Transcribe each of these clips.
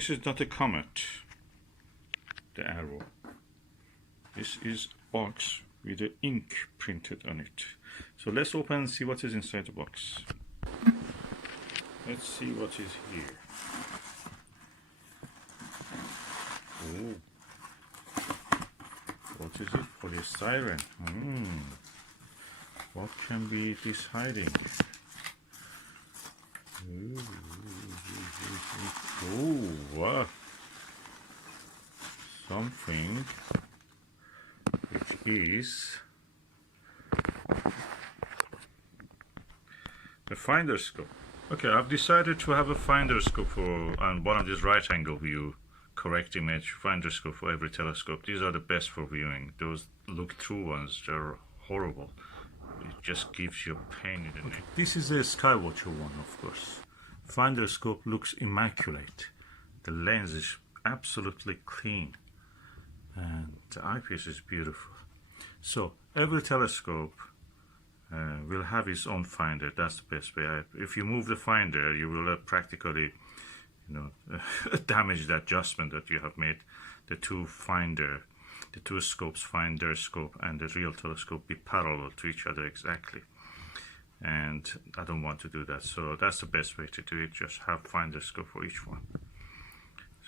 This is not a comet, the arrow. This is box with the ink printed on it. So let's open and see what is inside the box. Let's see what is here. Oh, what is it? Polystyrene. What can be this hiding? Oh, wow. Something which is a finderscope. Okay, I've decided to have a finderscope on one of these right-angle view correct image finderscope for every telescope. These are the best for viewing. Those look-through ones, they're horrible. It just gives you pain in the neck. This is a Skywatcher one, of course. Finderscope looks immaculate. The lens is absolutely clean, and the eyepiece is beautiful. So every telescope will have its own finder. That's the best way. If you move the finder, you will practically, damage the adjustment that you have made. The two scopes, finderscope and the real telescope, be parallel to each other exactly. And I don't want to do that. So that's the best way to do it. Just have finderscope for each one.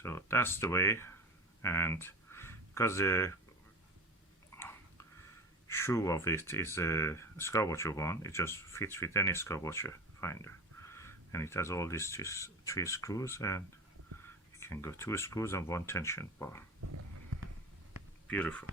So that's the way. And because the shoe of it is a Skywatcher one, it just fits with any Skywatcher finder, and it has all these three screws, and it can go 2 screws and 1 tension bar. Beautiful.